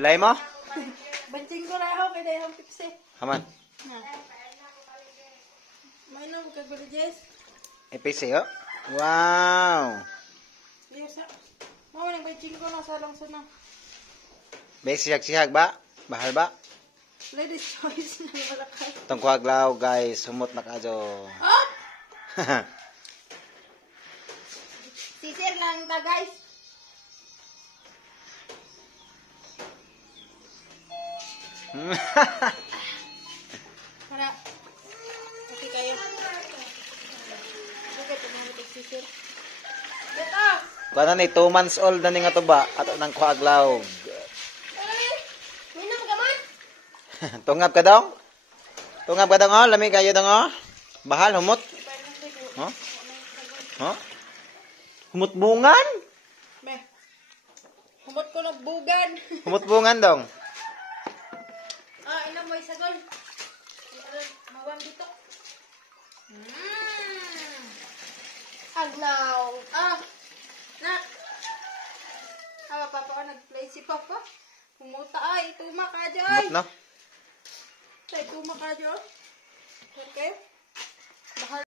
Pilay mo? Bansing ko lang ako kay dayang Pepsi. Haman. May nang kaguli Jess. EPC, oh. Wow. Yes. Mama nang bansing ko na sa lang sana. Sihag-sihag ba? Bahal ba? Ladies choice na malakay. Itong kuhaglaw, guys. Sumot na kadyo. Oh! Sisir lang ta guys. Para okay kayo. Okay, tumawag sisir. Beto! Kaya na 2 months old na nga to ba? Ato ng kuhaglaw. May nang gaman? Tungap ka dong? Tungap ka dong, oh. Lami kayo dong, oh. Bahal, humot. Oh? Oh? Humot bungan? Be. Humot ko ng bugan. Humot bungan dong. Ah, ina mo isagol. Mawam dito. Aglaw. Ah. Na. Hawa papa ka nag-play si papa. Humuta ay, tuma ka dyan. Humot, no? Say, tuma ka dyan. Okay? Bahal